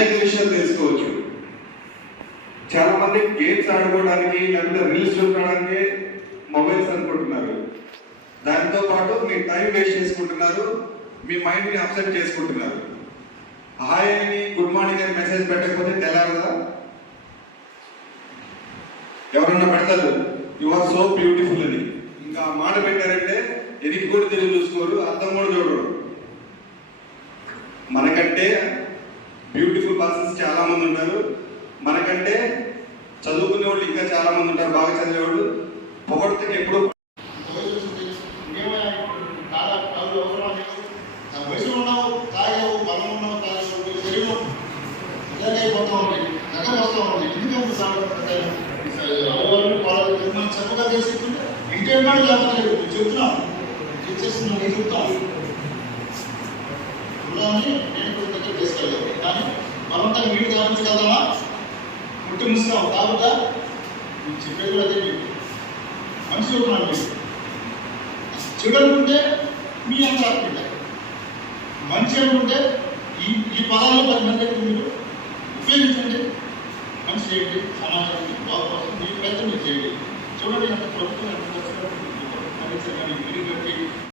అనేక విషయాలు తెలుసుకోవచ్చు. చాలా మంది గేమ్స్ ఆడుకోవడానికి లేకపోతే రీల్స్ చూడడానికి మొబైల్స్ అనుకుంటున్నారు. దానితో పాటు మీ టైం వేస్ట్ చేసుకుంటున్నారు, మీ మైండ్ని అప్సెట్ చేసుకుంటున్నారు. హాయ్ అని గుడ్ మార్నింగ్ అని మెసేజ్ పెట్టకపోతే తెల్లారదా? ఎవరన్నా పెడతారు యు ఆర్ సో బ్యూటిఫుల్ అని. ఇంకా ఆ మాట పెట్టారంటే ఎదిగి కూడా తెలివి చూసుకోరు, అర్థం కూడా చూడరు. మనకంటే బ్యూటిఫుల్ పర్సన్స్ చాలా మంది ఉంటారు, మనకంటే చదువుకునే వాళ్ళు ఇంకా చాలా మంది ఉంటారు, బాగా చదివేవాళ్ళు. పొగడితే ఎప్పుడు వయసు ఉన్నావు తాగావు, బలం ఉన్నావు తాగావు, శరీరం ఇలాగైపోతూ ఉంది, నగరం వస్తూ ఉంది. ఎందుకంటే చెప్పగా చేసుకుంటే ఇంకేమాడు లేకపోలేదు చెప్తున్నాను, చేసేస్తున్నా నేను చెప్తాను అని నేను కూడా దగ్గర తీసుకెళ్ళాను. కానీ బలంతా నీళ్ళు తాపించగలమా? ముట్టి ముస్తాం తాగుతా చెప్పేది కూడా అదే. మనిషి చెప్తున్నాను మీరు చెడు అనుకుంటే మీ అంత ఆడుకుంటారు, మంచి అనుకుంటే ఈ పదాలు 10 మందికి మీరు ఉపయోగించండి. మంచి చేయండి, సమాజానికి బాగుపడుతుంది, మీ ప్రయత్నం మీరు చేయండి. చూడండి ఎంత ప్రభుత్వం ఎంత